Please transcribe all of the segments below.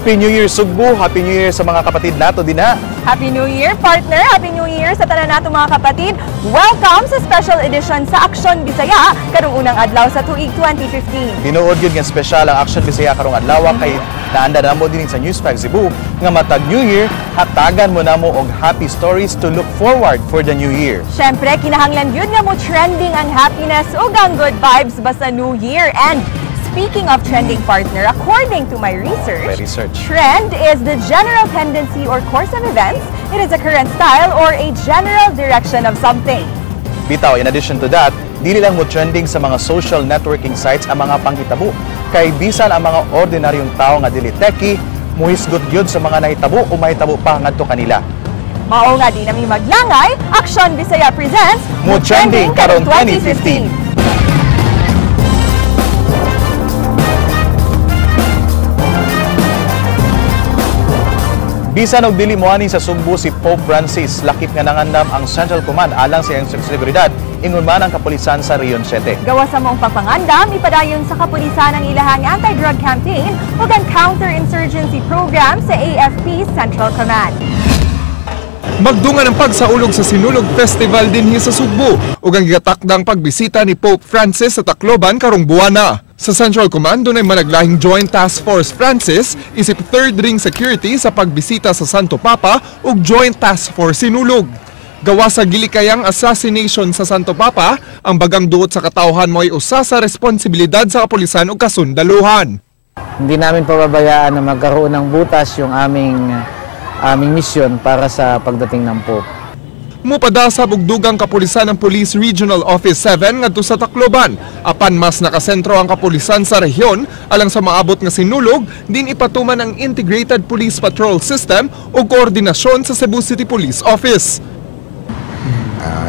Happy New Year Sugbo, Happy New Year sa mga kapatid nato din ha. Happy New Year partner, Happy New Year sa tanan nato mga kapatid. Welcome sa special edition sa Aksyon Bisaya karong unang adlaw sa tuig 2015. Tinuod yun nga special ang Aksyon Bisaya karong adlaw kay naanda na mo din sa News 5 Cebu nga matag New Year, hatagan mo na mo og happy stories to look forward for the new year. Syempre, kinahanglan yun nga mo trending ang happiness ug ang good vibes basta New Year. And speaking of trending partner, according to my research, trend is the general tendency or course of events. It is a current style or a general direction of something. Bitaw, in addition to that, dili lang mo trending sa mga social networking sites ang mga panghitabo. Kay bisan ang mga ordinaryong tao nga dili techie, muhisgot gyud sa mga nahitabo o mahitabo pa ngadto kanila. Mao nga di nami maglangay, Aksyon Bisaya presents Mo Trending karong 2015. Bisan og dili moani sa Sugbo si Pope Francis, lakip nga nangandam ang Central Command alang sa iyang seguridad, ingon man ang kapulisan sa Region 7. Gawa sa mong pagpangandam, ipadayon sa kapulisan ang ilahang anti-drug campaign ug ang counter-insurgency program sa AFP Central Command. Magdungan ang pagsaulog sa Sinulog Festival dinhi sa Sugbo ug ang gigatakdang pagbisita ni Pope Francis sa Tacloban karong buwana. Sa Central Command, doon ay managlahing Joint Task Force Francis isip third ring security sa pagbisita sa Santo Papa ug Joint Task Force Sinulog. Gawa sa gilikayang assassination sa Santo Papa, ang bagang duot sa katawhan mo ay usa sa responsibilidad sa kapulisan ug kasundaluhan. Hindi namin pababayaan na magkaroon ng butas yung aming misyon para sa pagdating ng Pope. Mupadasab og dugang kapulisan ng Police Regional Office 7 ngadto sa Tacloban. Apan mas nakasentro ang kapulisan sa rehiyon alang sa maabot nga sinulog, din ipatuman ang Integrated Police Patrol System o koordinasyon sa Cebu City Police Office.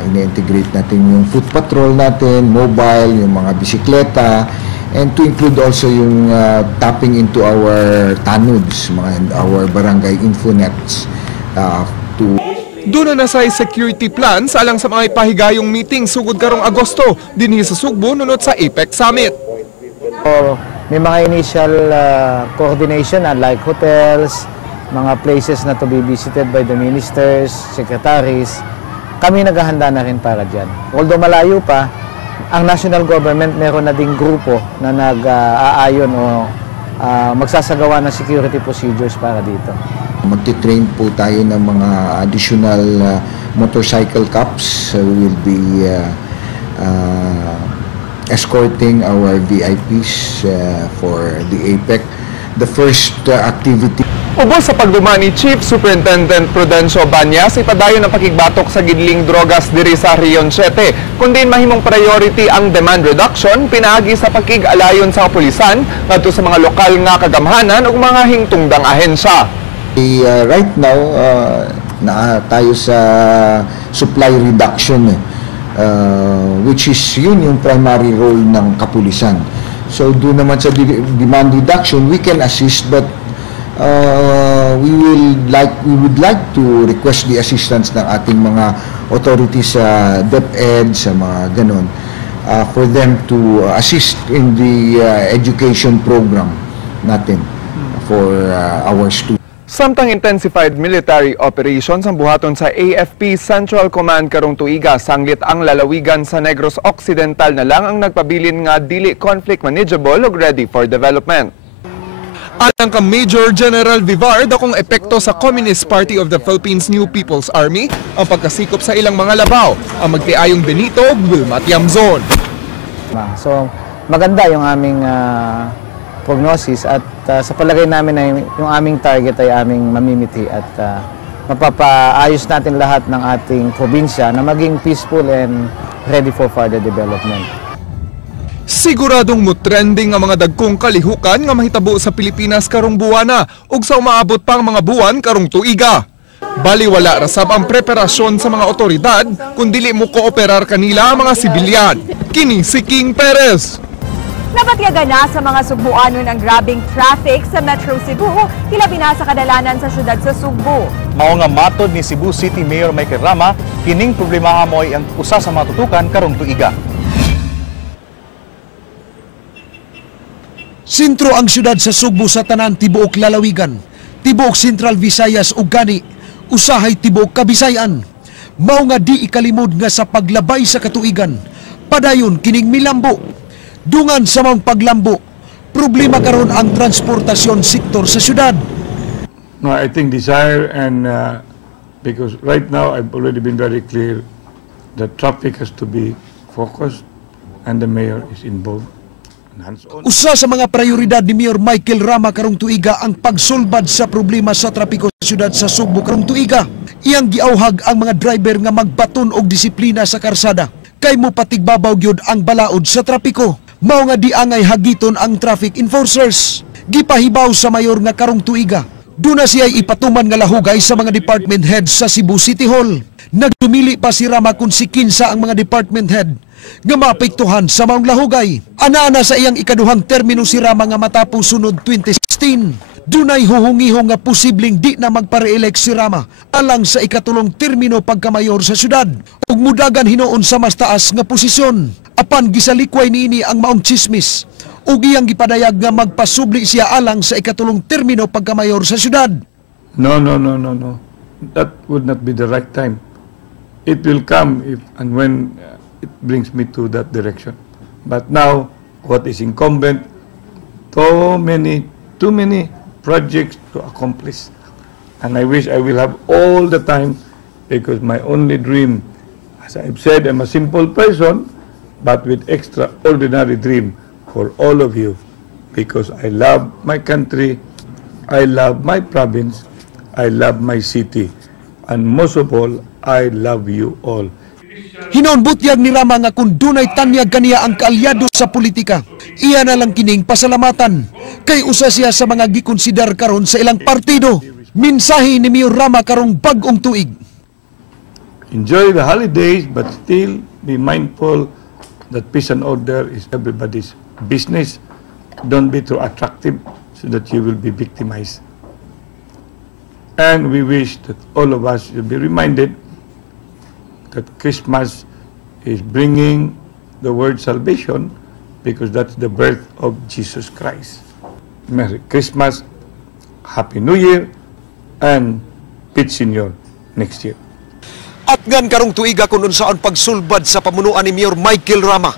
Ine-integrate natin yung foot patrol natin, mobile, yung mga bisikleta, and to include also yung tapping into our TANUDs, our barangay infonets to Doon na sa security plans alang sa mga ipahigayong meeting sugod karong Agosto dinhi sa Sugbo nunod sa APEC Summit. May mga initial coordination like hotels, mga places na to be visited by the ministers, secretaries. Kami naghahanda na rin para dyan. Although malayo pa, ang national government meron na ding grupo na nag-aayon o magsasagawa ng security procedures para dito. Magti-train po tayo ng mga additional motorcycle cops. We will be escorting our VIPs for the APEC. The first activity. Ubos sa pagduma ni Chief Superintendent Prudencio Banyas, ipadayon ang pakigbatok sa gidling drogas diri sa Region 7. Kundi mahimong priority ang demand reduction, pinaagi sa pakig-alayon sa kapulisan ngadto sa mga lokal nga kagamhanan ug mga hingtungdang ahensya. Right now, tayo sa supply reduction, which is yun yung primary role ng kapulisan. So doon naman sa demand reduction, we can assist, but we would like to request the assistance ng ating mga authorities sa DepEd, sa mga ganon, for them to assist in the education program natin for our students. Samtang intensified military operations ang buhaton sa AFP Central Command karong tuiga, sanglit ang lalawigan sa Negros Occidental na lang ang nagpabilin nga dili conflict manageable ug ready for development. Alang ka Major General Vivard, akong epekto sa Communist Party of the Philippines New People's Army ang pagkasikop sa ilang mga labaw, ang magtiayong Benito ug Wilma Tiamzon. So maganda yung aming prognosis at sa palagay namin ay yung aming target ay aming mamimiti at mapapaayos natin lahat ng ating probinsya na maging peaceful and ready for further development. Siguradong mo trending ang mga dagkong kalihukan nga mahitabo sa Pilipinas karong buwana ug sa umaabot pang mga buwan karong tuiga. Baliwala rasab ang preparasyon sa mga otoridad kung dili mo kooperar kanila ang mga sibilyan. Kini si King Perez. Nabatyaga na sa mga Sugboanon ang grabing traffic sa Metro Cebu, hilabi na sa kadalanan sa syudad sa Sugbo. Mao nga matod ni Cebu City Mayor Michael Rama, kining problemaha mo ay ang usa sa matutukan karong tuiga. Sentro ang syudad sa Sugbo sa tanan tibuok lalawigan, tibuok Central Visayas ug gani, usahay tibuok Kabisayan. Mao nga di ikalimod nga sa paglabay sa katuigan, padayon kining milambo. Dungan sa maong paglambo, problema karon ang transportasyon sektor sa syudad. No, I think desire and because right now I've already been very clear that traffic has to be focused and the mayor is involved. Usa sa mga prioridad ni Mayor Michael Rama karong tuiga ang pagsulbad sa problema sa trapiko sa syudad sa Sugbo karong tuiga. Iyang giauhag ang mga driver nga magbaton og disiplina sa karsada kay mo patigbabaw gyud ang balaod sa trapiko. Mao nga di angay hagiton ang traffic enforcers. Gipahibaw sa mayor nga karong tuiga, duna siya'y ipatuman nga lahugay sa mga department heads sa Cebu City Hall. Nagdumili pa si Rama kung si kinsa ang mga department head nga maapektuhan sa maong lahugay. Ana sa iyang ikaduhang termino si Rama nga matapos sunod 2016. Dunay huhungihong nga posibleng di na magpare-elect si Rama alang sa ikatulong termino pagkamayor sa syudad ug mudagan hinuon sa mas taas nga posisyon. Apan gisalikway niini ang maong chismis ug iyang gipadayag nga magpasubli siya alang sa ikatulong termino pagkamayor sa syudad. No. That would not be the right time. It will come if and when it brings me to that direction. But now, what is incumbent, too many projects to accomplish. And I wish I will have all the time because my only dream, as I've said, I'm a simple person, but with extraordinary dream for all of you because I love my country, I love my province, I love my city, and most of all, I love you all. Hinon butyag ni Rama nga kung dunay tanyag kaniya ang kaalyado sa politika, iya na lang kining pasalamatan kay usa siya sa mga gikonsider karon sa ilang partido. Minsahe ni Mayor Rama karong bag-ong tuig. Enjoy the holidays but still be mindful that peace and order is everybody's business. Don't be too attractive so that you will be victimized. And we wish that all of us should be reminded that Christmas is bringing the word salvation because that's the birth of Jesus Christ. Merry Christmas, Happy New Year, and Pit Senior next year. At ngan karong tuiga kung unsaon pagsulbad sa pamunuan ni Mayor Michael Rama,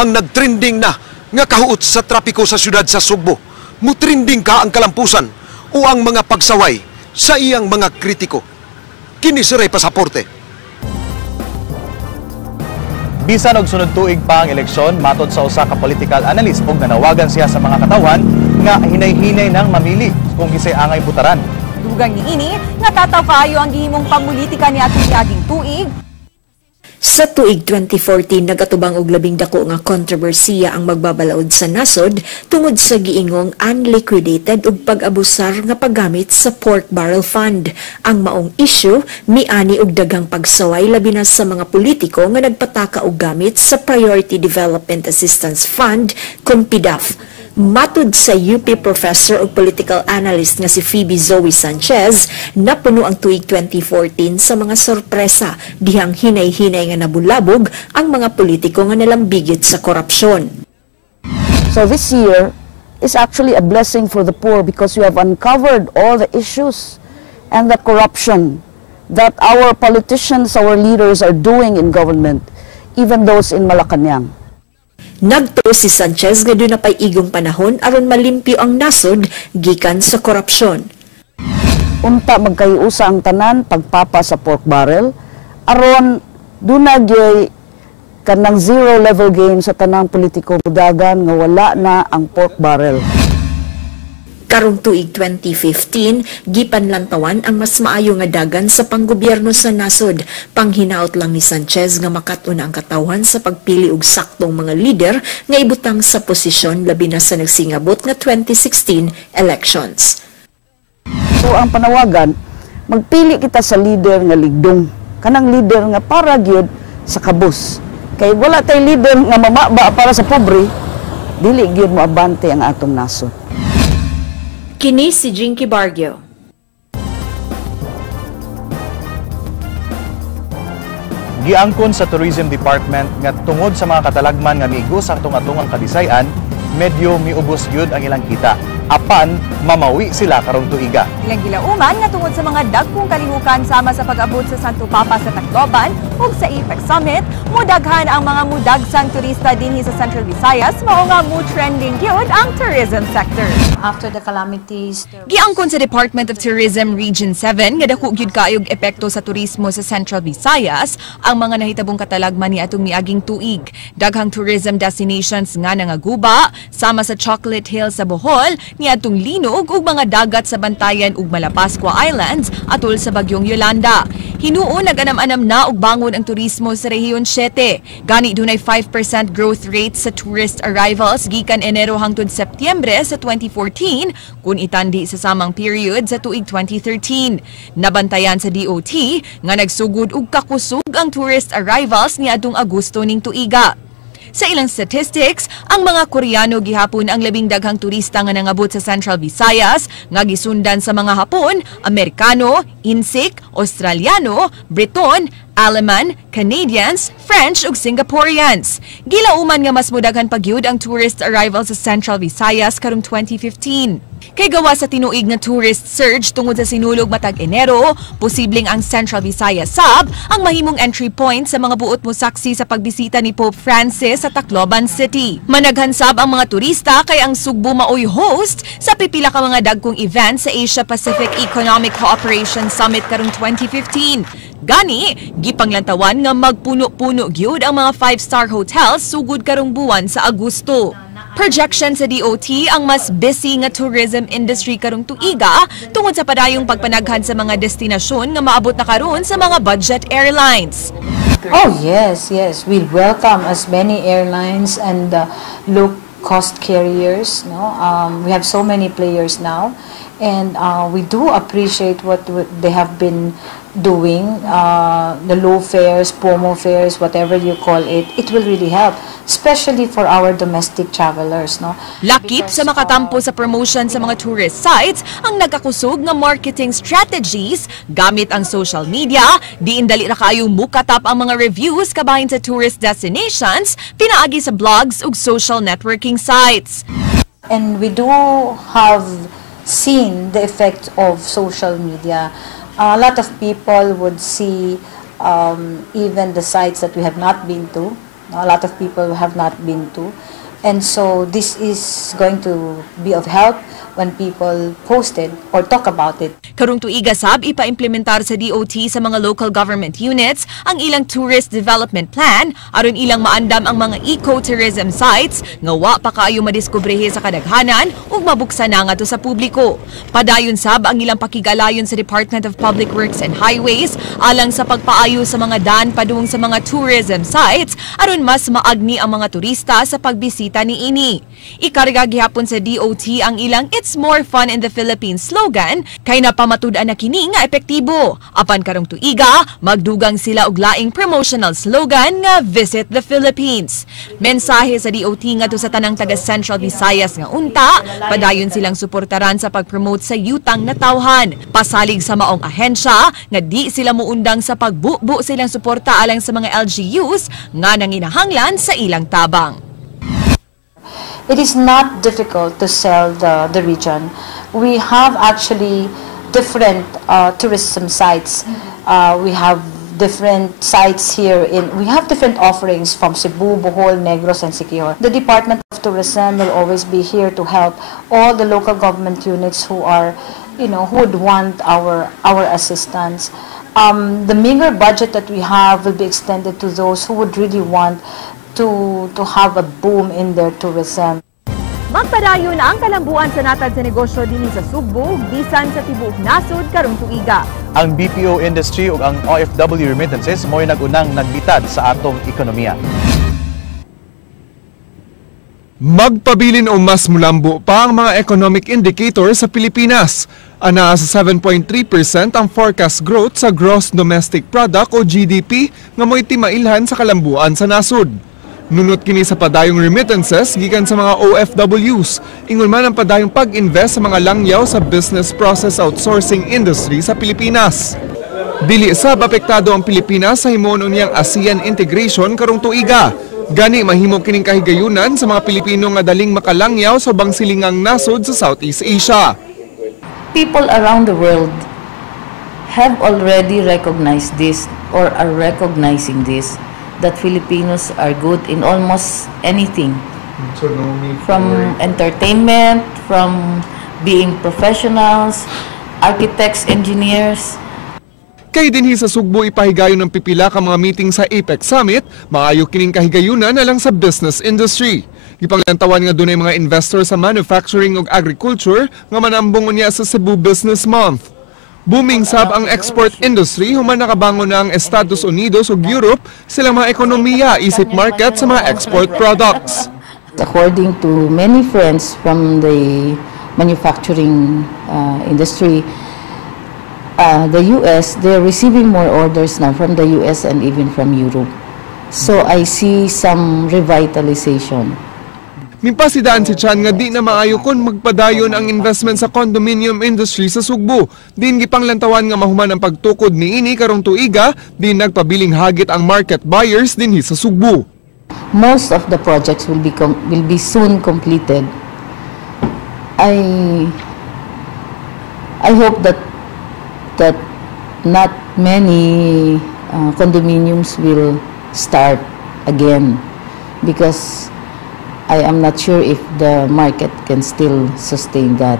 ang nagtrending na nga kahuot sa trapiko sa syudad sa Sugbo. Mutrending ka ang kalampusan o ang mga pagsaway sa iyang mga kritiko. Kini siray pasaporte. Bisan og sunod tuig pa ang eleksyon, matod sa usa ka political analyst ug nanawagan siya sa mga katawhan nga hinay-hinay nang mamili kung kisay angay butaran. Dugang niini nga tataw kaayo ang gihimong pangpolitika ni atong miaging tuig. Sa tuig 2014, nagatubang og labing dako nga kontrobersiya ang magbabalaod sa nasod tungod sa giingong unliquidated ug pag-abusar nga paggamit sa pork barrel fund. Ang maong issue miani og daghang pagsaway labi na sa mga politiko nga nagpataka og gamit sa Priority Development Assistance Fund kun PDAF. Matud sa UP professor o political analyst nga si Phoebe Zoe Sanchez, napuno ang tuig 2014 sa mga sorpresa dihang hinay-hinay nga nabulabog ang mga politiko nga nalambigit sa korupsyon. So this year is actually a blessing for the poor because we have uncovered all the issues and the corruption that our politicians, our leaders are doing in government, even those in Malacanang. Nagto si Sanchez nga doon na pa'y igong panahon aron malimpyo ang nasod gikan sa korupsyon. Unta magkayusa ang tanan pagpapa sa pork barrel aron dunagyoy kanang zero level game sa tanang politiko mudagan nga wala na ang pork barrel. Karong tuig 2015, gipanlantawan ang mas maayo nga dagan sa panggobyerno sa nasod. Panghinaot lang ni Sanchez nga makatuna ang katawhan sa pagpili og saktong mga lider nga ibutang sa posisyon labi na sa nagsingabot nga 2016 elections. So ang panawagan, magpili kita sa leader nga ligdong. Kanang leader nga para gyud sa kabus. Kay wala tay leader nga mamaba para sa pobre, dili gyud mo abante ang atong nasod. Kini si Jinky Bargio. Giangkon sa Tourism Department nga tungod sa mga katalagman nga miigos ang tunga-tungang kadisayan, medyo miubos gyud ang ilang kita. Apan mamawi sila karong tuiga. Ilang gilauman nga tungod sa mga dagkong kalihukan sama sa pag-abot sa Santo Papa sa Tacloban ug sa Apex Summit, mudaghan ang mga mudagsang turista dinhi sa Central Visayas mao nga mo-trending gyud ang tourism sector. After the calamities, giangkon sa Department of Tourism Region 7 nga dako gyud kaayog epekto sa turismo sa Central Visayas ang mga nahitabong katalagman ni atong miaging tuig. Daghang tourism destinations nga nangaguba sama sa Chocolate Hills sa Bohol, niadtong Linog ug mga dagat sa Bantayan ug Malapascua Islands atol sa bagyong Yolanda. Hinuon naganam-anam na og bangon ang turismo sa Rehiyon 7. Gani dunay 5% growth rate sa tourist arrivals gikan Enero hangtod Setyembre sa 2014 kun itandi sa samang period sa tuig 2013. Nabantayan sa DOT nga nagsugod og kakusog ang tourist arrivals niadtong Agosto ning tuiga. Sa ilang statistics, ang mga Koreano gihapon ang labing daghang turista nga nangabot sa Central Visayas nga gisundan sa mga Hapon, Amerikano, Insik, Australiano, Briton, Aleman, Canadians, French ug Singaporeans. Gilauman nga mas mudaghan pagyud ang tourist arrivals sa Central Visayas karong 2015. Kay gawa sa tinuig nga tourist surge tungod sa sinulog matag Enero, posibleng ang Central Visayas sab ang mahimong entry point sa mga buot mosaksi sa pagbisita ni Pope Francis sa Tacloban City. Managhan sab ang mga turista kay ang Sugbo maoy host sa pipila ka mga dagkong event sa Asia Pacific Economic Cooperation Summit karong 2015. Gani, gipanglantawan nga magpuno-puno gyud ang mga 5-star hotels sugod karong buwan sa Agosto. Projection sa DOT ang mas busy nga tourism industry karong tuiga tungod sa padayong pagpanaghan sa mga destinasyon nga maabot na karon sa mga budget airlines. oh yes, we welcome as many airlines and low-cost carriers. No, we have so many players now, and we do appreciate what they have been doing. The low fares, promo fares, whatever you call it, it will really help, especially for our domestic travelers. No? Lakip sa makatampo sa promotion sa mga tourist sites ang nagkakusog nga marketing strategies gamit ang social media, diin dali ra kaayong mukatap ang mga reviews kabahin sa tourist destinations, pinaagi sa blogs ug social networking sites. And we do have seen the effect of social media. A lot of people would see even the sites that we have not been to. A lot of people have not been to. And so this is going to be of help when people post it or talk about it. Karong tuiga sab ipa-implementar sa DOT sa mga local government units ang ilang tourist development plan aron ilang maandam ang mga eco-tourism sites nga wa pa kaayo madiskobrehe sa kadaghanan ug mabuksan na ngadto sa publiko. Padayon sab ang ilang pakigalayon sa Department of Public Works and Highways alang sa pagpaayo sa mga daan padung sa mga tourism sites aron mas maagni ang mga turista sa pagbisita niini. Ikarga gihapon sa DOT ang ilang "It's more fun in the Philippines" slogan kay napamatud-an na kini nga epektibo. Apan karong tuiga, magdugang sila og laing promotional slogan nga "Visit the Philippines". Mensahe sa DOT ngadto sa tanang taga Central Visayas nga unta, padayon silang suportaran sa pag-promote sa yutang na tawhan. Pasalig sa maong ahensya nga di sila muundang sa pagbubo silang suporta alang sa mga LGUs nga nanginahanglan sa ilang tabang. It is not difficult to sell the region. We have actually different tourism sites. We have different sites here. We have different offerings from Cebu, Bohol, Negros, and Siquijor. The Department of Tourism will always be here to help all the local government units who are, who would want our assistance. The meager budget that we have will be extended to those who would really want to have a boom in their tourism. Magpadayon ang kalambuan sa natad sa negosyo dinhi sa Sugbo, bisan sa tibuok nasod karong tuiga. Ang BPO industry ug ang OFW remittances mo'y nagunang nagbitad sa atong ekonomiya. Magpabilin o mas mulambo pa ang mga economic indicators sa Pilipinas. Ana sa 7.3% ang forecast growth sa Gross Domestic Product o GDP nga mo'y timailhan sa kalambuan sa nasod. Nunot kini sa padayong remittances gikan sa mga OFWs. Ingon man ang padayong pag-invest sa mga langyaw sa business process outsourcing industry sa Pilipinas. Dili sab apektado ang Pilipinas sa himuon niyang ASEAN integration karong tuiga. Gani mahimo kining kahigayunan sa mga Pilipino nga daling makalangyaw sa bangsilingang nasod sa Southeast Asia. People around the world have already recognized this or are recognizing this, that Filipinos are good in almost anything. So no need from entertainment, from being professionals, architects, engineers. Kay dinhi sa Sugbo ipahigayon ng pipila ka mga meeting sa APEC Summit, maayo kining kahigayunan na lang sa business industry. Ipanglantawan nga dunay mga investor sa manufacturing ug agriculture nga manambong unya sa Cebu Business Month. Booming sab ang export industry human nakabangon na ang Estados Unidos ug Europe silang mga ekonomiya isip market sa mga export products. According to many friends from the manufacturing industry, the US, they're receiving more orders now from the US and even from Europe. So I see some revitalization. Mipasidaan si Chan nga di na maayo kon magpadayon ang investment sa condominium industry sa Sugbo. Din gipanglantawan nga mahuman ang pagtukod niini karong tuiga, din nagpabiling hagit ang market buyers dinhi sa Sugbo. Most of the projects will be soon completed. I hope that not many condominiums will start again, because I am not sure if the market can still sustain that.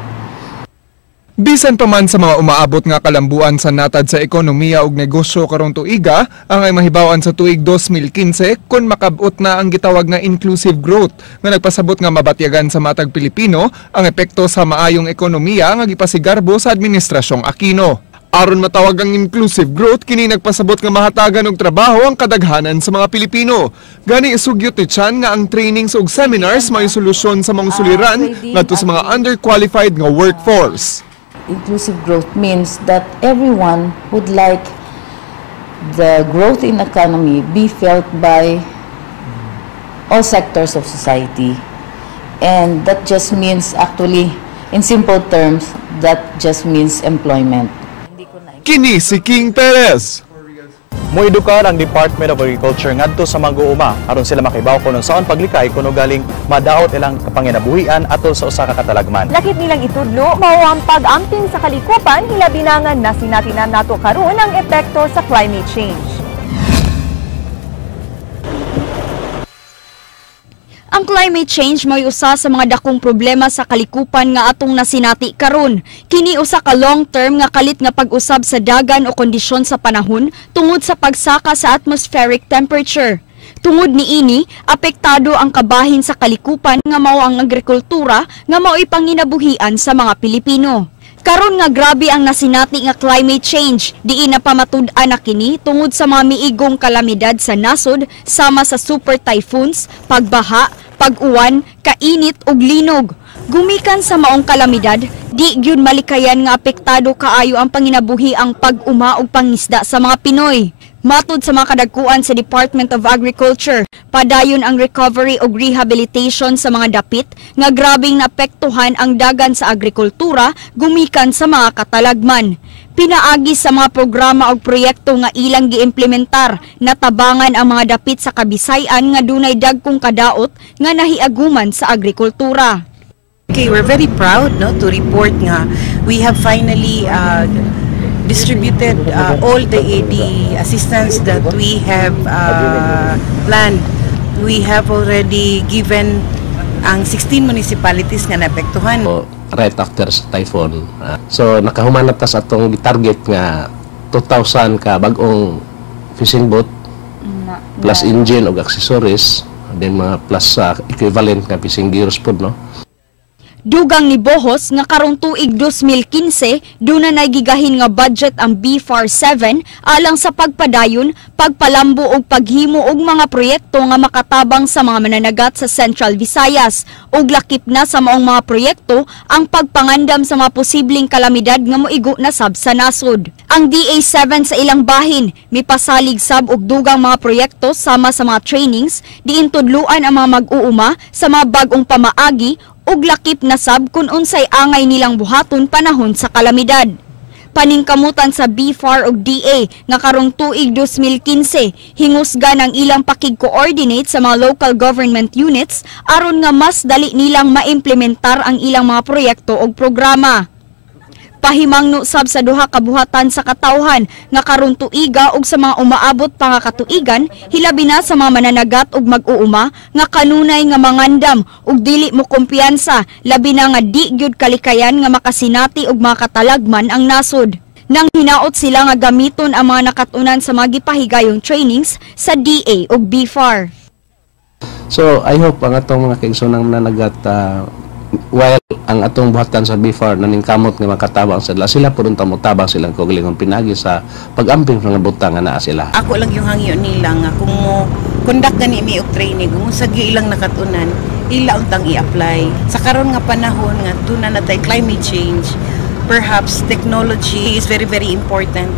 Bisan pa man sa mga umaabot nga kalambuan sa natad sa ekonomiya ug negosyo karong tuiga, ang ay mahibawan sa tuig 2015 kun makabot na ang gitawag nga inclusive growth nga nagpasabot nga mabatyagan sa matag Pilipino ang epekto sa maayong ekonomiya nga gipasigarbo sa Administrasyong Aquino. Aron matawag ang inclusive growth, kini nagpasabot nga mahatagan og trabaho ang kadaghanan sa mga Pilipino. Gani isugyot ni Chan nga ang trainings ug seminars may solusyon sa mga suliran ngadto sa mga underqualified nga workforce. Inclusive growth means that everyone would like the growth in economy be felt by all sectors of society. And that just means, actually, in simple terms, that just means employment. Kini si King Perez. Moedukar ang Department of Agriculture ngadto sa mag-uuma aron sila makibaw kung saon paglikay kuno galing madaot ilang kapanginabuhian atol sa usa ka katalagman. Lakip nilang itudlo mao ang pag-amping sa kalikupan hilabinangan na sinatinan nato karon ang epekto sa climate change. Ang climate change may usa sa mga dakong problema sa kalikupan nga atong nasinati karon. Kini usa ka long-term nga kalit nga pag-usab sa dagan o kondisyon sa panahon tungod sa pagsaka sa atmospheric temperature. Tungod niini, apektado ang kabahin sa kalikupan nga mao ang agrikultura nga mao ipanginabuhian sa mga Pilipino. Karon nga grabe ang nasinati nga climate change, diin na pamatud-an na kini tungod sa mga miigong kalamidad sa nasod sama sa super typhoons, pagbaha, pag-uwan, kainit ug linog. Gumikan sa maong kalamidad, di gyud malikayan nga apektado kaayo ang panginabuhi ang pag-uma ug pangisda sa mga Pinoy. Matud sa mga kadagkuan sa Department of Agriculture, padayon ang recovery o rehabilitation sa mga dapit nga grabing naapektuhan ang dagan sa agrikultura gumikan sa mga katalagman. Pinaagi sa mga programa o proyekto nga ilang giimplementar, natabangan ang mga dapit sa Kabisayan nga dunay dagkong kadaot nga nahiaguman sa agrikultura. Okay, we're very proud to report nga we have finally distributed all the aid assistance that we have planned. We have already given ang 16 municipalities nga naapektuhan. Right after typhoon. So nakahuman na ta sa atong target nga 2,000 ka bag-ong fishing boat plus engine ug accessories, then mga plus equivalent nga fishing gears pod, no. Dugang ni Bohos nga karong tuig 2015 duna nay gigahin nga budget ang BFAR 7 alang sa pagpadayon, pagpalambo ug paghimo og mga proyekto nga makatabang sa mga mananagat sa Central Visayas ug lakip na sa maong mga proyekto ang pagpangandam sa mga posibleng kalamidad nga moigo na sab sa nasod. Ang DA7 sa ilang bahin mipasalig sab og dugang mga proyekto sama sa mga trainings diin tudluan ang mga mag-uuma sa mga bag-ong pamaagi ug lakip na sab kung unsay angay nilang buhaton panahon sa kalamidad. Paningkamutan sa BFAR ug DA nga karong tuig 2015 hingusga ng ilang pakig-coordinate sa mga local government units aron nga mas dali nilang maimplementar ang ilang mga proyekto ug programa. Pahimangno sab sa duha ka buhatan sa katawhan nga karong tuiga ug sa mga umaabot pa nga katuigan hilabi na sa mga mananagat ug mag-uuma nga kanunay nga mangandam ug dili mo kumpiyansa labi na nga di gyud kalikayan nga makasinati ug mga katalagman ang nasod. Nang hinaot sila nga gamiton ang mga nakatunan sa mga gipahigayong trainings sa DA ug BFAR. So I hope ang atong mga kaigsoonang mananagat while ang atong buhatan sa BFAR naningkamot nga makatabang sila purong tamotabang silang kaugalingong pinagi sa pag-amping nga butang nga naa sila. Ako lang yung hangyo nila nga kung mo conduct gani mi og training kung sa ilang nakatunan ila untang i-apply sa karon nga panahon nga tuna na tay climate change, perhaps technology is very important.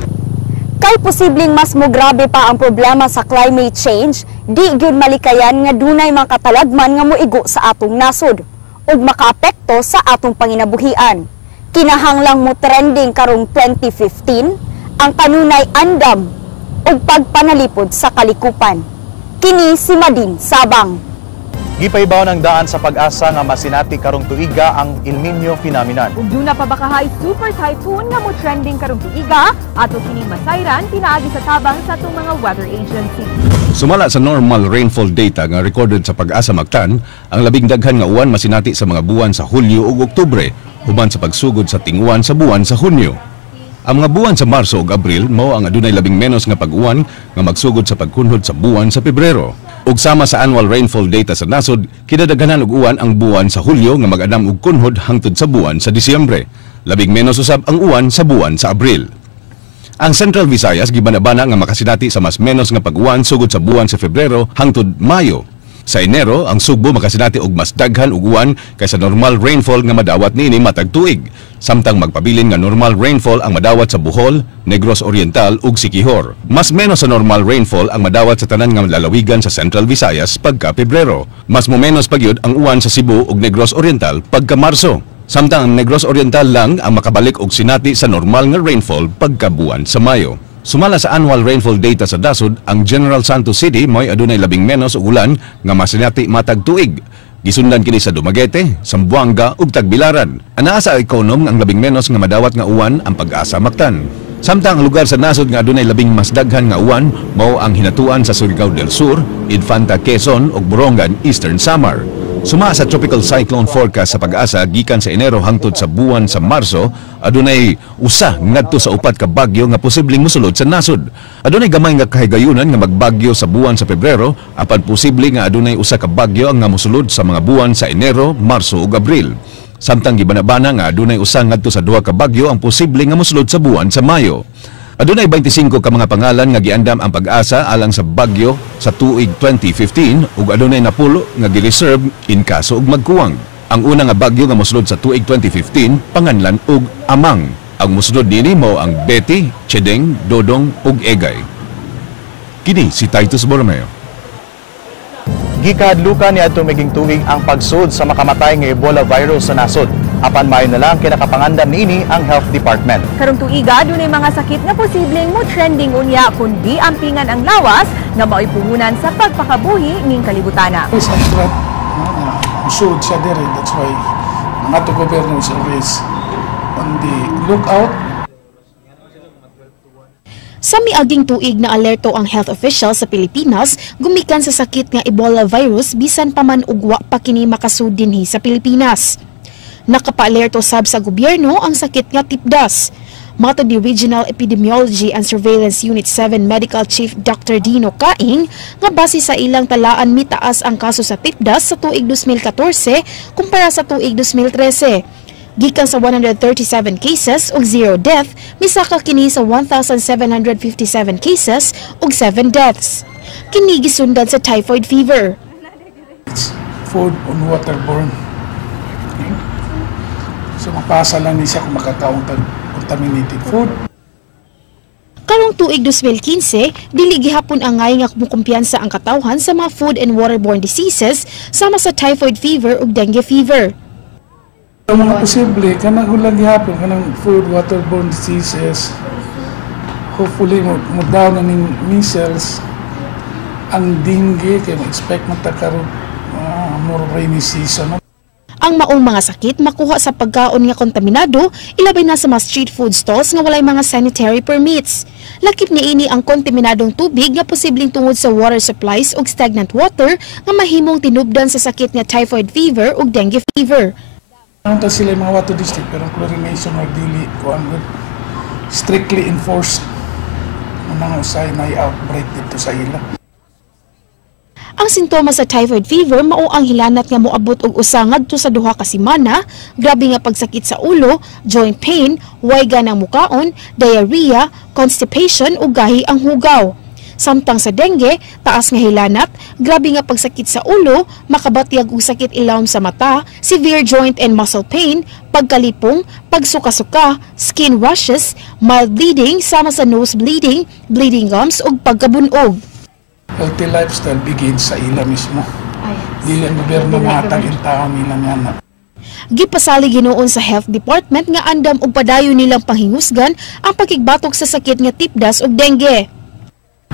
Kay posibleng mas mo grabe pa ang problema sa climate change, di gyud malikayan nga dunay mga katalagman nga moigo sa atong nasod ug makaapekto sa atong panginabuhian. Kinahanglang mo trending karong 2015 ang kanunay andam ug pagpanalipod sa kalikupan. Kini si Madin Sabang. Gipaibaw ng daan sa pag-asa nga masinati karong tuiga ang El Nino phenomenon. Ug duna pa baka super typhoon nga mo trending karong tuiga ato kining masayran pinaagi sa tabang sa atong mga weather agency. Sumala sa normal rainfall data nga recorded sa pag-asa Mactan, ang labing daghan nga uwan masinati sa mga buwan sa Hulyo ug Oktubre, human sa pagsugod sa tinguan sa buwan sa Hunyo. Ang mga buwan sa Marso ug Abril mao ang adunay labing menos nga pag-uwan nga magsugod sa pagkunhod sa buwan sa Pebrero. Ug sama sa annual rainfall data sa nasod, kidadaghanan og uwan ang buwan sa Hulyo nga mag-anam og kunhod hangtod sa buwan sa Disyembre. Labing menos usab ang uwan sa buwan sa Abril. Ang Central Visayas gibanabana nga makasinati sa mas menos nga pag-uwan sugod sa buwan sa Febrero hangtod Mayo. Sa Enero, ang Sugbo makasinati og mas daghan og uwan kaysa normal rainfall nga madawat niini matag tuig. Samtang magpabilin nga normal rainfall ang madawat sa Bohol, Negros Oriental ug Siquijor. Mas menos sa normal rainfall ang madawat sa tanan nga lalawigan sa Central Visayas pagka Pebrero. Mas menos pagyud ang uwan sa Cebu ug Negros Oriental pagka Marso. Samtang ang Negros Oriental lang ang makabalik og sinati sa normal nga rainfall pagka buwan sa Mayo. Sumala sa annual rainfall data sa Dasod, ang General Santos City mo'y adunay labing menos og ulan nga masinati matag tuig. Gisundan kini sa Dumaguete, Zamboanga ug Tagbilaran. Anaa sa Econom ang labing menos nga madawat nga uwan ang Pag-asa Mactan. Samtang ang lugar sa nasod nga adunay labing mas daghan nga uwan mao ang hinatuan sa Surigao del Sur, Infanta Quezon ug Borongan, Eastern Samar. Suma sa tropical cyclone forecast sa Pag-asa gikan sa Enero hangtod sa buwan sa Marso, adunay usa ngadto sa 4 ka bagyo nga posibleng mosulod sa nasod. Adunay gamay nga kahigayunan nga magbagyo sa buwan sa Pebrero, apan posible nga adunay usa ka bagyo ang nga mosulod sa mga buwan sa Enero, Marso ug Abril. Samtang gibanabana nga adunay usa ngadto sa 2 ka bagyo ang posible nga mosulod sa buwan sa Mayo. Adunay 25 ka mga pangalan nga giandam ang Pag-asa alang sa bagyo sa tuig 2015 ug adunay 10 nga gi-reserve in kaso og magkuwang. Ang una nga bagyo nga mosulod sa tuig 2015 panganlan og Amang. Ang mosunod dinhi mao ang Betty, Chedeng, Dodong ug Egay. Kini si Titus Borromeo. Gikahadlukan ni adtong miging tuig ang pagsud sa makamatay nga Ebola virus sa nasod. Apan mayon na lang kinakapangandam niini ang Health Department. Karong tuiga dunay mga sakit nga posibleng mo trending unya kundi ampingan ang lawas nga mao'y puhunan sa pagpakabuhi ning kalibutana. It's a threat. Usod siya dere. That's why mga to gobyerno is always on the lookout. Sa miaging tuig na alerto ang health officials sa Pilipinas gumikan sa sakit nga Ebola virus bisan pa man ugwa pa kini makasud dinhi sa Pilipinas. Nakapa-alerto sab sa gobyerno ang sakit nga tipdas. Matod ni Regional Epidemiology and Surveillance Unit 7 Medical Chief Dr. Dino Caing nga base sa ilang talaan mitaas ang kaso sa tipdas sa tuig 2014 kumpara sa tuig 2013. Gikan sa 137 cases ug 0 death, misaka kini sa 1,757 cases ug 7 deaths. Kini gisundan sa typhoid fever. It's food on waterborne. So mapasa lang ni siya kung makataong contaminated food. Karong tuig 2015, dili gihapon ang ngay nga kumukumpiyansa ang katawhan sa mga food and waterborne diseases sama sa typhoid fever ug dengue fever. Ang mga posible, kanang ulang gihapon, kanang food, waterborne diseases, hopefully mo daw na ning measles, ang dengue, kaya ma-expect matakaroon more rainy season. Ang maong mga sakit makuha sa pagkaon nga kontaminado, ilabay na sa mga street food stalls nga walay mga sanitary permits. Lakip niini ang kontaminadong tubig nga posibleng tungod sa water supplies ug stagnant water nga mahimong tinubdan sa sakit nga typhoid fever ug dengue fever. Ano sila yung mga water district pero chlorination or dili ko strictly enforced mga usay na outbreak dito sa ila. Ang sintomas sa typhoid fever mao ang hilanat nga moabot og usa ngadto sa 2 ka semana, grabe nga pagsakit sa ulo, joint pain, way ganang mukaon, diarrhea, constipation ug gahi ang hugaw. Samtang sa dengue, taas nga hilanat, grabe nga pagsakit sa ulo, makabatyag og sakit ilawom sa mata, severe joint and muscle pain, pagkalipong, pagsuka-suka, skin rashes, mild bleeding sama sa nose bleeding, bleeding gums ug pagkabunog. Healthy lifestyle begins sa ila mismo. Dili ang gobyerno matag ang tao nila nga. Gipasali Ginoon sa Health Department nga andam og padayon nilang panghingusgan ang pagigbatok sa sakit nga tipdas ug dengue.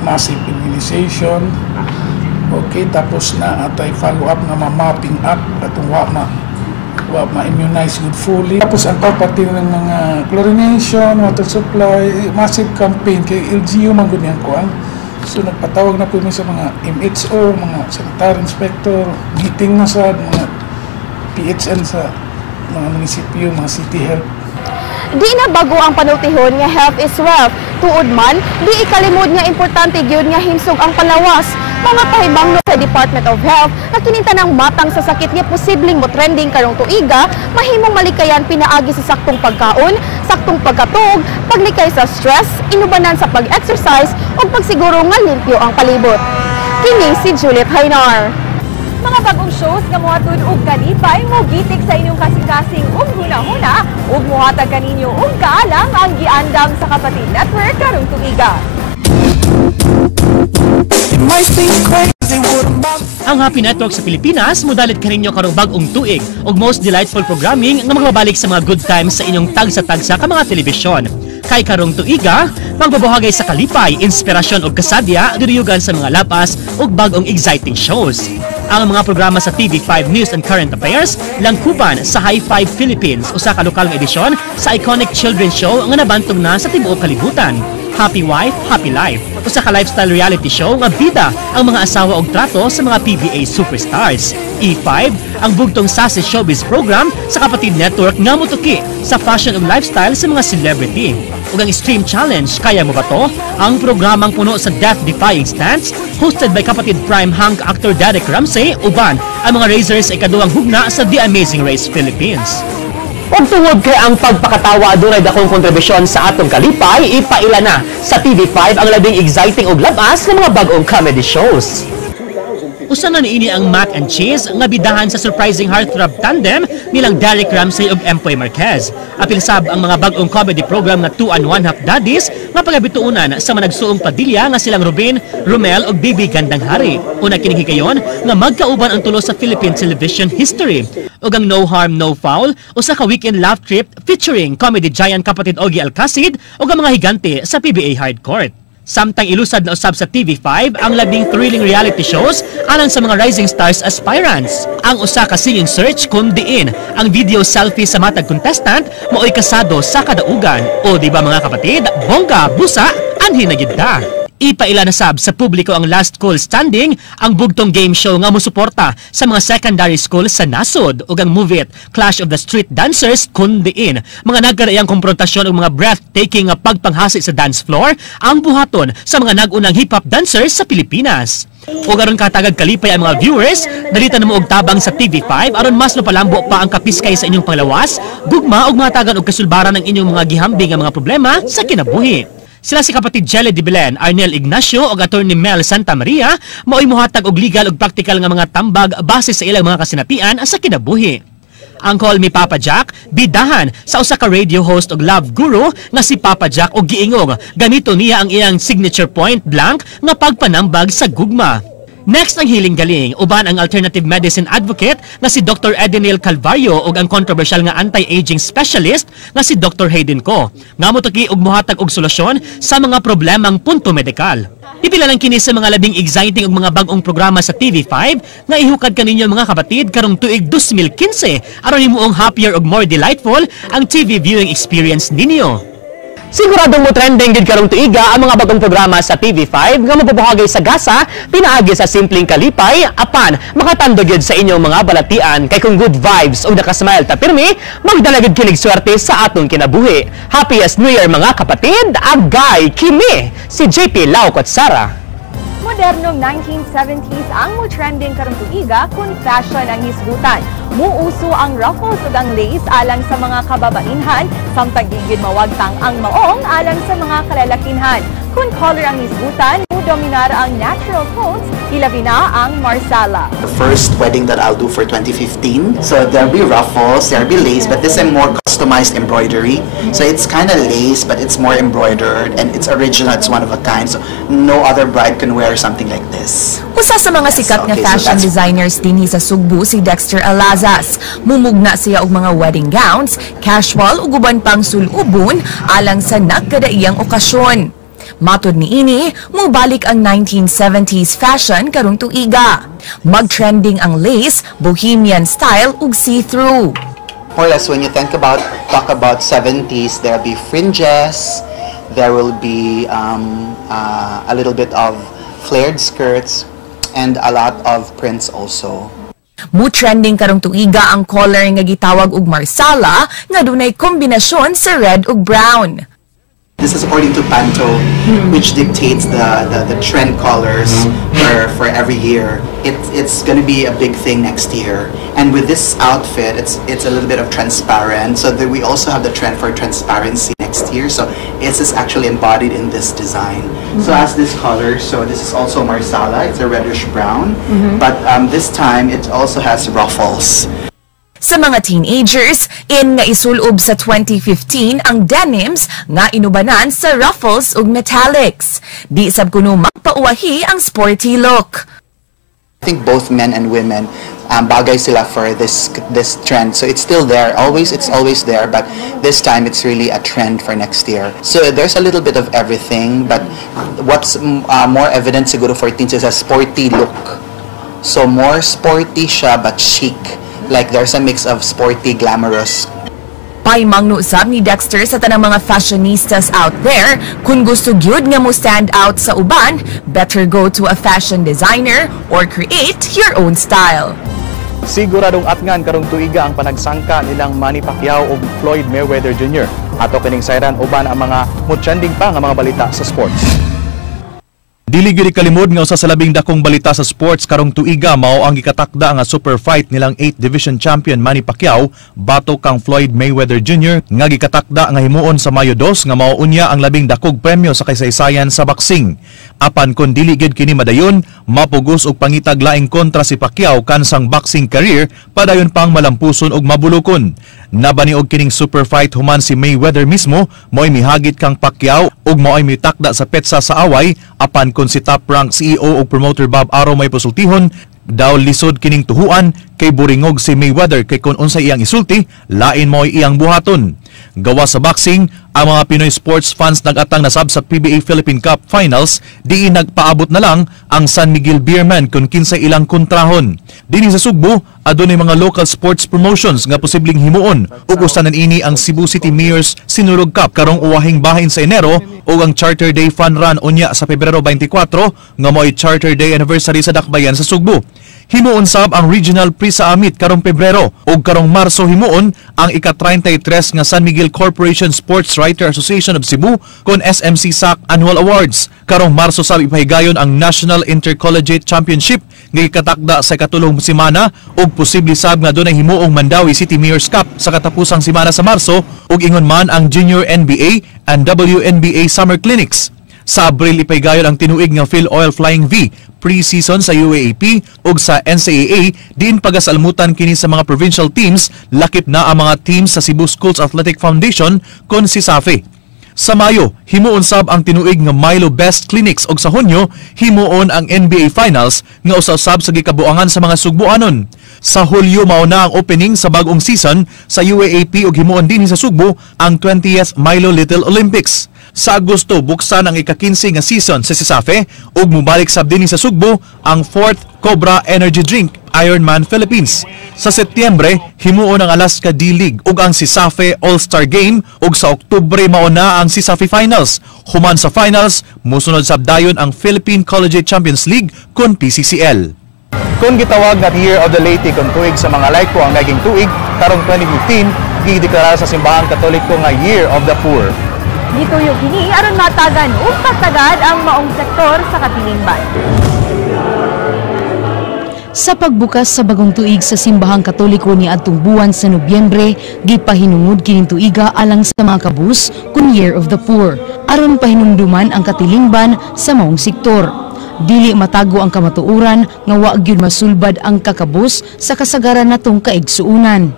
Massive immunization. Okay, tapos na atay follow-up nga ma-mapping up katong ma-immunize good fully. Tapos ang pagpati ng mga chlorination, water supply, massive campaign kay LGU man gud yang kuan. So nagpatawag na po sa mga MHO, mga sanitary inspector, meeting na sa mga PHN sa mga munisipyo, mga city health. Di na bago ang panultihon nga health is wealth. Tuod man, di ikalimod nga importante gyud nga himsog ang palawas. Mga pahibangno sa Department of Health na kinintanang matang sa sakit nga posibleng mo-trending karong tuiga, mahimong malikayan pinaagi sa saktong pagkaon, saktong pagkatug, paglikay sa stress, inubanan sa pag-exercise ug pagsiguro nga limpyo ang palibot. Kini si Juliet Hainar. Mga bagong shows nga mohatod og kalipay mo gitik sa inyong kasing-kasing ug huna-huna ug mohatag kaninyo og kaalam ang giandam sa Kapatid Network karong tuiga. Ang Happy Network sa Pilipinas modalit kaninyo karong bag-ong tuig ug most delightful programming nga magbabalik sa mga good times sa inyong tagsa-tagsa ka mga telebisyon. Kay karong tuiga, magbabuhagay sa kalipay, inspirasyon ug kasadya diriyugan sa mga lapas ug bag-ong exciting shows. Ang mga programa sa TV5 News and Current Affairs langkuban sa High Five Philippines, usa ka lokal nga edisyon sa iconic children's show nga nabantog na sa tibuok kalibutan. Happy Wife, Happy Life, usa ka lifestyle reality show nga bida ang mga asawa og trato sa mga PBA superstars. E5, ang bugtong sassy showbiz program sa Kapatid Network nga motuki sa fashion ug lifestyle sa mga celebrity. Ug ang Extreme Challenge, Kaya Mo Ba To? Ang programang puno sa death-defying stunts, hosted by Kapatid Prime hunk actor Derek Ramsey, uban ang mga racers ay kaduang hugna sa The Amazing Race Philippines. Ug tungod kay ang pagpakatawa adunay dakong kontribusyon sa atong kalipay, ipaila na sa TV5 ang labing exciting ug labas nga mga bag-ong comedy shows. Usa na niini ang Mac and Cheese nga bidahan sa surprising heartthrob tandem nilang Derek Ramsey ug Empoy Marquez. Apil sab ang mga bag-ong comedy program nga 2 and 1 Half Daddies nga pagabituunan sa managsuong Padilla nga silang Ruben, Romel ug Bibi Gandang Hari. Una kining higayon nga magkauban ang tulo sa Philippine television history. Ug ang No Harm No Foul, usa ka weekend laugh trip featuring comedy giant Kapatid Ogie Alcacid ug ang mga higante sa PBA Hardcourt. Samtang ilusad na usab sa TV5 ang labing thrilling reality shows alang sa mga rising stars aspirants. Ang usa ka singing search kun diin ang video selfie sa matag contestant mao'y kasado sa kadaugan. O di ba mga kapatid, bongga, busa, anhin na gid ta. Ipaila na sab sa publiko ang Last Call Standing, ang bugtong game show nga mosuporta sa mga secondary school sa nasod ug ang movie Clash of the Street Dancers kundiin. Mga nagkaraang komprontasyon ug mga breathtaking nga pagpanghasi sa dance floor ang buhaton sa mga nagunang hip-hop dancers sa Pilipinas. O aron katagag kalipay ang mga viewers, dalita na mo og tabang sa TV5 aron mas mapalambo pa ang kapiskay sa inyong panglawas, gugma ug matagan og kasulbaran ng inyong mga gihambing nga mga problema sa kinabuhi. Sila si Kapatid Jelly de Belen, Arnel Ignacio ug Attorney Mel Santa Maria mao'y mohatag og legal ug practical nga mga tambag base sa ilang mga kasinatian sa kinabuhi. Ang Call Me Papa Jack, bidahan sa usa ka radio host ug love guru nga si Papa Jack og giingog gamito niya ang iyang signature point blank nga pagpanambag sa gugma. Next ang Hiling Galing, uban ang alternative medicine advocate nga si Dr. Edenil Calvario ug ang controversial nga anti-aging specialist nga si Dr. Hayden Ko. Nga motuki og mohatag og solusyon sa mga problemang punto medikal. Ipila lang kini sa mga labing exciting ug mga bag-ong programa sa TV5 nga ihukad kaninyo mga kapatid karong tuig 2015 aron himuong happier ug more delightful ang TV viewing experience ninyo. Siguradong mo trending gid karong tuiga ang mga bagong programa sa TV5 nga mabubuhagay sa gasa, pinaagi sa simpleng kalipay, apan makatandog gid sa inyong mga balatian kay kung good vibes o nakasmile ta pirmi, magdala gid kinig swerte sa atong kinabuhi. Happiest New Year mga kapatid, agay kimi si JP Laukot Sara. Modernong 1970s ang mo-trending karong tuiga kung fashion ang hisgutan. Muuso ang ruffles ug ang lace alang sa mga kababainhan, samtang gigid mawagtang ang maong alang sa mga kalalakinhan. Kung color ang hisgutan, dominar ang natural tones, ilabi na ang marsala. The first wedding that I'll do for 2015. So there'll be ruffles, there'll be lace, but this is more customized embroidery. So it's kind of lace, but it's more embroidered and it's original, it's one of a kind. So no other bride can wear something like this. Usa sa mga sikat nga fashion designers dinhi sa Sugbo si Dexter Alazas. Mumugna siya og mga wedding gowns, casual ug uban pang sulubon alang sa nagkadaiyang okasyon. Matod ni ini, mubalik ang 1970s fashion karong tuiga. Mag-trending ang lace, bohemian style ug see-through. More or less when you talk about 70s, there'll be fringes, there will be a little bit of flared skirts and a lot of prints also. Mu-trending karong tuiga ang color nga gitawag og marsala nga dunay kombinasyon sa red ug brown. This is according to Panto, which dictates the trend colors for every year. It's going to be a big thing next year. And with this outfit, it's a little bit of transparent. So that we also have the trend for transparency next year. So it's actually embodied in this design. So as this color, so this is also marsala. It's a reddish brown. But this time, it also has ruffles. Sa mga teenagers, in nga isulob sa 2015 ang denims nga inubanan sa ruffles ug metallics. Di sab kuno magpauwahi ang sporty look. I think both men and women bagay sila for this trend. So it's still there. It's always there, but this time it's really a trend for next year. So there's a little bit of everything, but what's more evident siguro for teens is a sporty look. So more sporty siya but chic. Like there's a mix of sporty, glamorous. Paimangno usab ni Dexter sa tanang mga fashionistas out there, kung gusto gyud nga mo stand out sa uban, better go to a fashion designer or create your own style. Siguradong atngan karong tuiga ang panagsangka nilang Manny Pacquiao ug Floyd Mayweather Jr. Ato kining sayran uban ang mga mo-trending pa nga mga balita sa sports. Dili gyud kalimod nga usa sa labing dakong balita sa sports karong tuiga mao ang gikatakda nga super fight nilang 8th division champion Manny Pacquiao batok kang Floyd Mayweather Jr. nga gikatakda nga himuon sa Mayo 2 nga mao unya ang labing dakong premyo sa kasaysayan sa boxing. Apan kun dili gyud kini madayon, mapugos og pangitag laing kontra si Pacquiao kansang boxing career padayon pang malampuson og mabulokon. Nabaniog kining super fight human si Mayweather mismo mo'y mihagit kang Pacquiao ug mo'y mitakda sa petsa sa away apan kun si top rank CEO ug promoter Bob Arrow may pusultihon daw lisod kining tuhuan kay buringog si Mayweather kay kun unsay iyang isulti lain mo'y iyang buhaton. Gawa sa boxing, ang mga Pinoy sports fans nag-atang nasab sa PBA Philippine Cup Finals, di nagpaabot na lang ang San Miguel Beermen kung kinsay ilang kontrahon. Dinhi sa Sugbo, adunay mga local sports promotions nga posibleng himuon ug usanan ini ang Cebu City Mayor's Sinulog Cup karong uwahing bahin sa Enero ug ang Charter Day Fun Run unya sa Pebrero 24 nga mo'y Charter Day anniversary sa Dakbayan sa Sugbo. Himuon sab ang Regional Prix sa Amit karong Pebrero ug karong Marso himuon ang ika-33 nga San Miguel Corporation Sports Writer Association of Cebu kon SMC SAC Annual Awards. Karong Marso sab ipahigayon ang National Intercollegiate Championship nga ikatakda sa katulong semana ug posible sab nga dunay himuong Mandawi City Mayor's Cup sa katapusang semana sa Marso ug ingon man ang Junior NBA and WNBA Summer Clinics. Sa Abril ipahigayon ang tinuig nga Phil Oil Flying V pre-season sa UAAP ug sa NCAA diin pagasalmutan kini sa mga provincial teams lakip na ang mga teams sa Cebu Schools Athletic Foundation kon si SAFE. Sa Mayo, himuon sab ang tinuig nga Milo Best Clinics ug sa Hunyo, himuon ang NBA Finals nga usa-usab sa gikabuangan sa mga Sugbuanon. Sa Hulyo mao na ang opening sa bag-ong season sa UAAP ug himuon din sa Sugbo ang 20th Milo Little Olympics. Sa Agosto, buksan ang ika-15 nga season sa Sisafe ug mubalik sab din sa Sugbo ang 4th Cobra Energy Drink Ironman Philippines. Sa Setyembre, himuon ang Alaska D-League ug ang Sisafe All-Star Game ug sa Oktubre mao na ang Sisafe Finals. Human sa finals, musunod sab dayon ang Philippine Collegiate Champions League kon PCCL. Kung gitawag na Year of the Laity kung tuig sa mga laiko ang naging tuig, karong 2015, gideklara sa Simbahang Katoliko nga Year of the Poor. Gituyo kini aron matagan ug patagad ang maong sektor sa katilingban. Sa pagbukas sa bagong tuig sa Simbahang Katoliko ni adtong buwan sa Nobyembre, gipahinungod kining tuiga alang sa mga kabus kun Year of the Poor aron pahinumduman ang katilingban sa maong sektor. Dili matago ang kamatuoran nga wa gyud masulbad ang kakabus sa kasagaran natong kaigsuunan.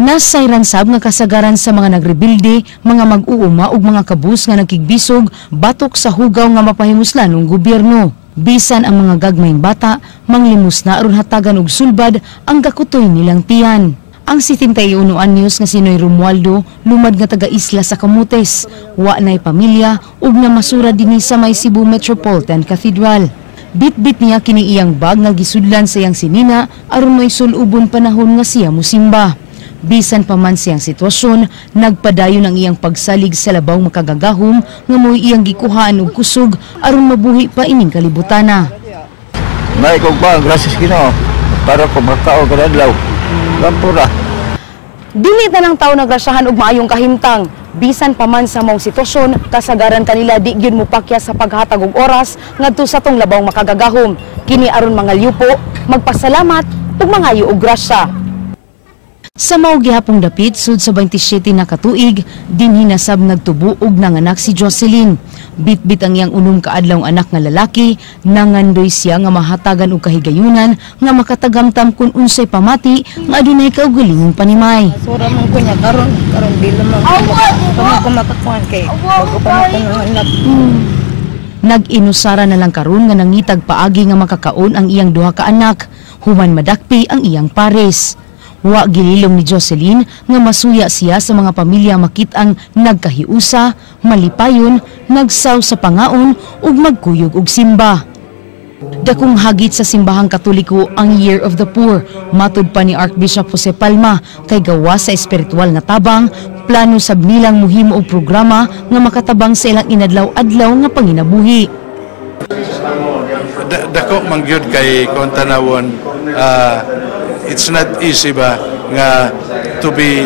Nasayran sab nga kasagaran sa mga nagrebilde, mga mag-uuma ug mga kabus nga nagkigbisog batok sa hugaw nga mapahimuslan ng gobyerno. Bisan ang mga gagmayng bata, manglimos na aron hatagan og sulbad ang gakutoy nilang tiyan. Ang 71 anyos nga sinoy Romualdo, lumad nga taga-isla sa Camotes, wa nay pamilya ug namasura dinhi sa may Cebu Metropolitan Cathedral. Bit-bit niya kini iyang bag nga gisudlan sa iyang sinina aron may sulubon panahon nga siya musimba. Bisan pa man siyang sitwasyon, nagpadayon ang iyang pagsalig sa labaw makagagahom nga mo'y iyang gikuhaan og kusog aron mabuhi pa ining kalibutana. May kong ba ang gracias Ginoo para kumakao kada adlaw. Lampura. Dili tanang tawo nagrasyahan og maayong kahimtang. Bisan pa man sa maong sitwasyon, kasagaran kanila di gyud mopakya sa paghatag og oras ngadto sa tong labaw makagagahom. Kini aron mga liupo, magpasalamat ug mangayo og grasya. Sa mao gihapong dapit sud sa 27 na katuig, dinhi nasab nagtubo og nanganak si Jocelyn. Bit-bit ang iyang unom kaadlawng anak nga lalaki, nangandoy siya nga mahatagan og kahigayunan nga makatagamtam kun unsay pamati nga adunay kaugalingong panimay. Sura man ko niya karon dili man ko makakuan kay bago pa mo anak. Nag-inusara na lang karon nga nangitag paagi nga makakaon ang iyang duha ka anak, human madakpi ang iyang pares. Wa gililong ni Jocelyn nga masuya siya sa mga pamilya makit-ang nagkahiusa, malipayon, nagsaw sa pangaon ug magkuyog og simba. Dakong hagit sa Simbahang Katoliko ang Year of the Poor, matud pa ni Archbishop Jose Palma, kay gawa sa espiritual na tabang, plano sab nilang muhimo og programa nga makatabang sa ilang inadlaw-adlaw nga panginabuhi. Dako mangyud kay kontanawon, it's not easy ba nga to be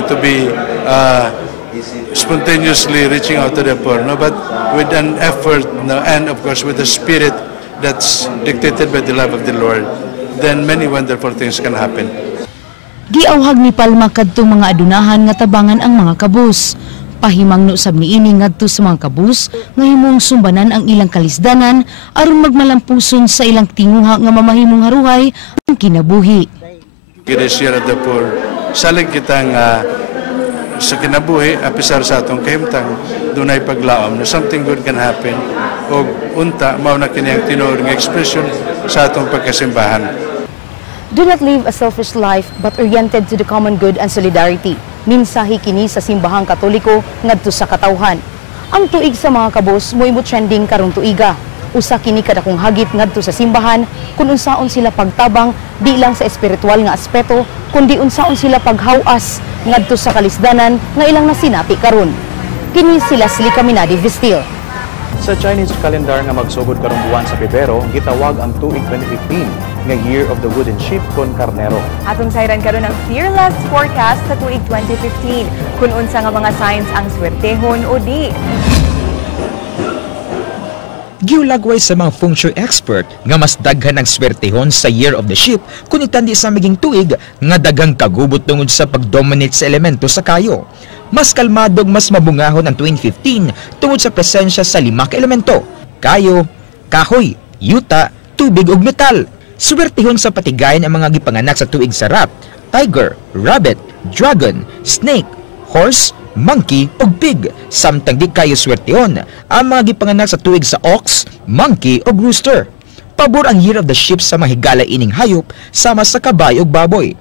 spontaneously reaching out to the poor, no, but with an effort, no, and of course with the spirit that's dictated by the love of the Lord, then many wonderful things can happen. Giawhag ni Palma kadtong mga adunahan nga tabangan ang mga kabus. Pahimangno sab niini ngadto sa mga kabus nga himong sumbanan ang ilang kalisdanan aron magmalampuson sa ilang tinguha nga mamahimong haruhay ang kinabuhi. This Year of the Poor, salig kita nga sa kinabuhi, apisar sa atong kahimtang, dunay paglaom na something good can happen o unta, mao na kini ang tinuod nga expression sa atong pagkasimbahan. Do not live a selfish life but oriented to the common good and solidarity. Minsahi kini sa Simbahang Katoliko ngadto sa katawhan. Ang tuig sa mga kabos mo'y mo trending karong tuiga. Usa kini kadakong hagit ngadto sa simbahan kung unsaon sila pagtabang di lang sa espiritual nga aspeto kundi unsaon sila paghawas ngadto sa kalisdanan nga ilang nasinati karon. Kini sila Caminadi Vistil. Sa Chinese calendar nga magsugod karong buwan sa Pebrero, gitawag ang tuig 2015 nga Year of the Wooden Sheep kon Karnero. Atong sayran karon ang fearless forecast sa tuig 2015 kung unsa nga mga signs ang swertehon o di. Giulagway sa mga feng shui expert nga mas daghan ang swertehon sa Year of the Sheep kung itandi sa maging tuig nga daghang kagubot tungod sa pagdominate sa elemento sa kayo. Mas kalmadog, mas mabungahon ang 2015 tungod sa presensya sa 5 ka elemento: kayo, kahoy, yuta, tubig ug metal. Swertehon sa patigayan ang mga gipanganak sa tuig sa rat, tiger, rabbit, dragon, snake, horse, monkey ug pig, samtang di kayo swertehon ang mga gipanganak sa tuig sa ox, monkey ug rooster. Pabor ang Year of the Sheep sa mga higala ining hayop sama sa kabayo ug baboy.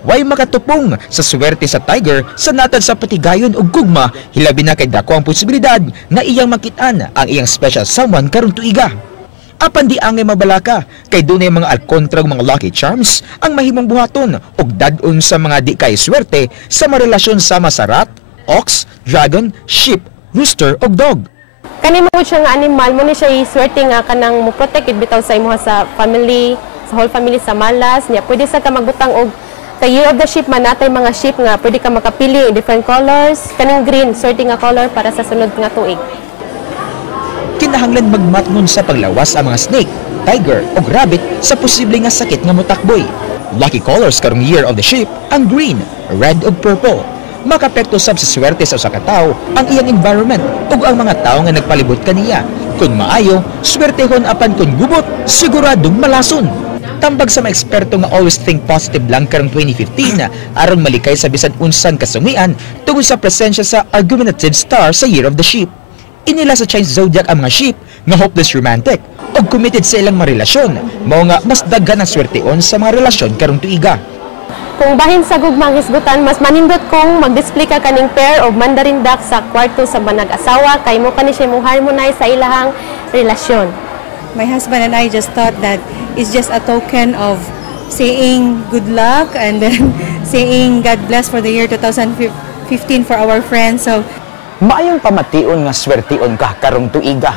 Way makatupong sa swerte sa tiger sa natad sa patigayon ug gugma, hilabi na kay dako ang posibilidad nga iyang makit-an ang iyang special someone karong tuiga. Apan di angay mabalaka kay dunay mga alkontrag mga lucky charms ang mahimong buhaton ug dad-on sa mga di kay swerte sa mga relasyon sama sa rat, ox, dragon, sheep, rooster ug dog. Kani mo siya nga animal mo ni siya iswerte nga kanang mo protect bitaw sa imuha sa family, sa whole family sa malas niya. Pwede sa ka magbutang og sa Year of the Sheep man natay mga sheep nga pwede ka makapili different colors, kaning green swerte nga color para sa sunod nga tuig. Kinahanglan magmatngon sa paglawas ang mga snake, tiger ug rabbit sa posible nga sakit nga motakboy. Lucky colors karong Year of the Sheep ang green, red ug purple. Makapekto sab sa swerte sa usa ka tawo ang iyang environment ug ang mga tawo nga nagpalibot kaniya. Kung maayo, swertehon apan kung gubot, siguradong malason. Tambag sa mga eksperto nga always think positive lang karong 2015 aron malikay sa bisan unsang kasungian tungod sa presensya sa argumentative star sa Year of the Sheep. Inila sa Chinese zodiac ang mga sheep nga hopeless romantic ug committed sa ilang mga relasyon, mao nga mas daghan ang swerteon sa mga relasyon karong tuiga. Kung bahin sa gugmang hisgutan, mas manindot kung mag-display ka kaning pair of mandarin duck sa kwarto sa manag-asawa kay mo kani siya mo harmonize sa ilahang relasyon. My husband and I just thought that it's just a token of saying good luck and then saying God bless for the year 2015 for our friends. So maayong pamation nga swerteon ka karong tuiga.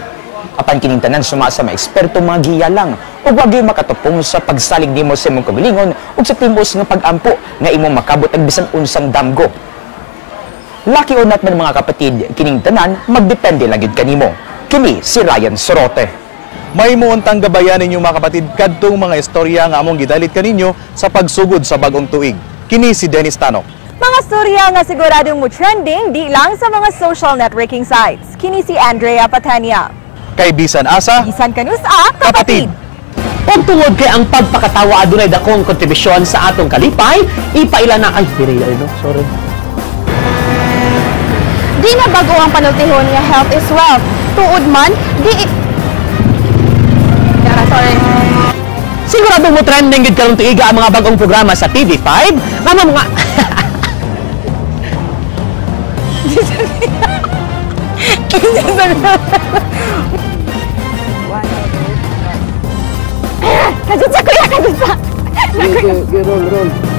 Apan kining tanan suma sa mga eksperto mga giyalang ug wag makatupong sa pagsalig nimo sa imong kabilingon ug sa timos nga pag-ampo nga imong makabot ang bisan unsang damgo. Lucky or not man mga kapatid, kining tanan magdepende lang gid kanimo. Kini si Ryan Sorote. May muuntang gabayan ninyo mga kapatid kadtong mga istorya nga among gidalit kaninyo sa pagsugod sa bagong tuig. Kini si Dennis Tanok. Mga storya nga siguradong mo trending di lang sa mga social networking sites. Kini si Andrea Patania. Kay bisan asa, bisan kanusa, kapatid. Ug tungod kay ang pagpakatawa adunay dakong kontribusyon sa atong kalipay, ipaila na ay sorry. Di na bago ang panultihon nga health is wealth. Tuod man, sorry. Sigurado mo trending gid karong tuiga ang mga bagong programa sa TV5 nga mga Kadutsa kuya, kadutsa. Roll.